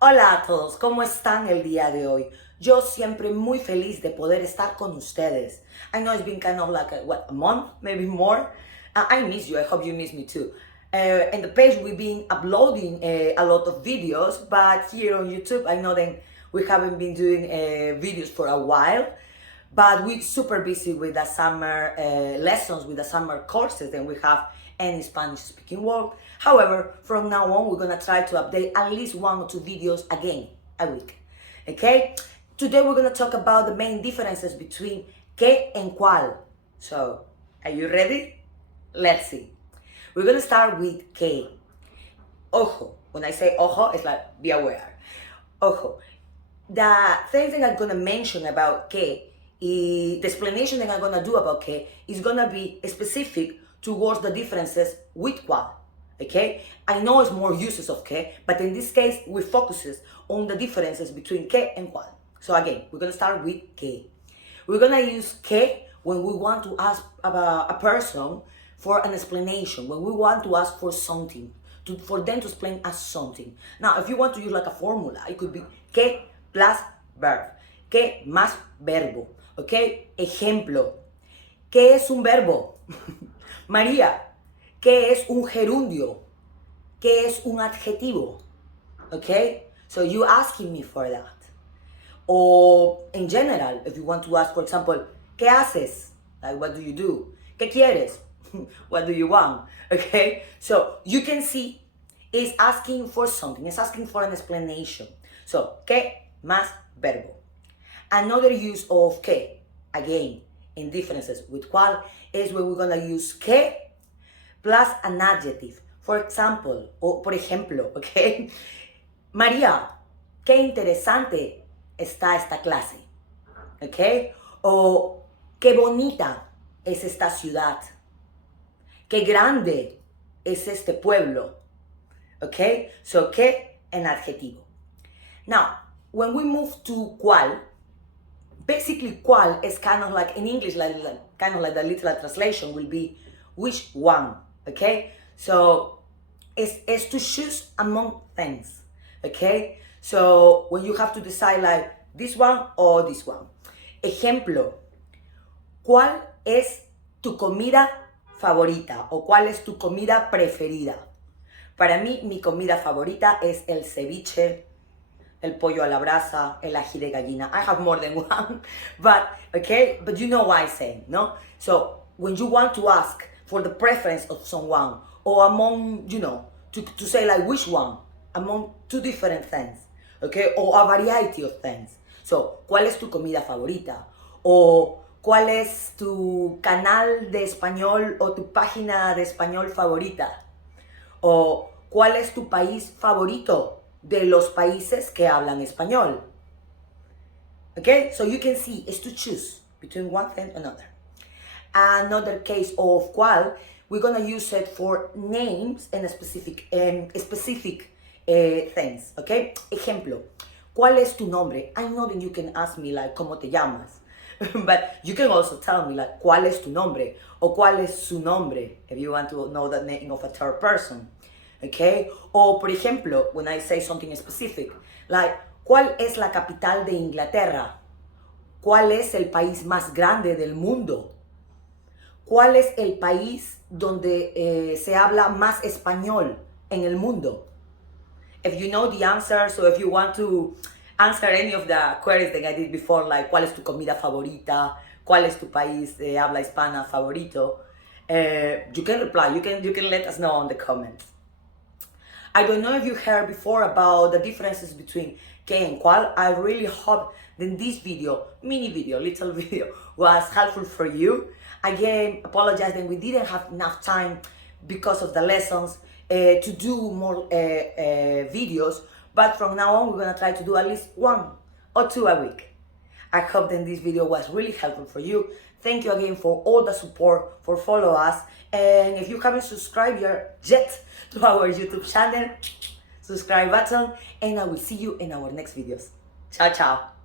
Hola a todos, ¿cómo están el día de hoy? Yo siempre muy feliz de poder estar con ustedes. I know it's been kind of like a month, maybe more. I miss you, I hope you miss me too. In the page we've been uploading a lot of videos, but here on YouTube I know that we haven't been doing videos for a while. But we're super busy with the summer lessons, with the summer courses that we have in Spanish speaking world. However, from now on, we're gonna try to update at least 1 or 2 videos again a week. Okay? Today we're gonna talk about the main differences between qué and cuál. So, are you ready? Let's see. We're gonna start with qué. Ojo. When I say ojo, it's like be aware. Ojo. The things that I'm gonna mention about qué, the explanation that I'm gonna do about qué is gonna be specific towards the differences with cuál. Okay? I know it's more uses of qué, but in this case we focuses on the differences between qué and cuál. So again, we're gonna start with qué. We're gonna use qué when we want to ask a person for an explanation, when we want to ask for something, for them to explain us something. Now, if you want to use like a formula, it could be qué plus verb, qué más verbo, ¿ok? Ejemplo, ¿qué es un verbo? María, ¿qué es un gerundio? ¿Qué es un adjetivo? ¿Ok? So you asking me for that. Or in general, if you want to ask, for example, ¿qué haces? Like, what do you do? ¿Qué quieres? What do you want? Okay? So you can see it's asking for something. It's asking for an explanation. So, ¿qué más verbo? Another use of qué, again, in differences with cuál, is when we're going to use qué plus an adjective. For example, o por ejemplo, okay? María, qué interesante está esta clase. Okay? O qué bonita es esta ciudad. Qué grande es este pueblo. Okay? So, qué, an adjetivo. Now, when we move to cuál, basically cuál is kind of like, in English, kind of like the literal translation will be which one, okay? So, it's to choose among things, okay? So, when you have to decide like this one or this one. Ejemplo, ¿cuál es tu comida favorita? O ¿cuál es tu comida preferida? Para mí, mi comida favorita es el ceviche, el pollo a la brasa, el ají de gallina. I have more than one, but you know what I'm saying, no? So when you want to ask for the preference of someone, or among, to say like which one, among 2 different things, okay, or a variety of things. So, ¿cuál es tu comida favorita? O ¿cuál es tu canal de español o tu página de español favorita? O ¿cuál es tu país favorito de los países que hablan español? Okay, so you can see it's to choose between one thing and another. Another case of cuál, we're gonna use it for names and specific things. Okay, ejemplo, ¿cuál es tu nombre? I know that you can ask me like ¿cómo te llamas? But you can also tell me like ¿cuál es tu nombre? O ¿cuál es su nombre? If you want to know the name of a third person. Okay? O por ejemplo, when I say something specific, like ¿cuál es la capital de Inglaterra? ¿Cuál es el país más grande del mundo? ¿Cuál es el país donde se habla más español en el mundo? If you know the answer, so if you want to answer any of the queries that I did before, like ¿cuál es tu comida favorita? ¿Cuál es tu país de habla hispana favorito? You can reply, you can let us know on the comments. I don't know if you heard before about the differences between qué and cuál. I really hope that this video, little video, was helpful for you. Again, apologize that we didn't have enough time because of the lessons to do more videos, but from now on we're gonna try to do at least 1 or 2 a week. I hope that this video was really helpful for you. Thank you again for all the support, for follow us, and if you haven't subscribed yet to our YouTube channel, subscribe button, and I will see you in our next videos. Ciao, ciao.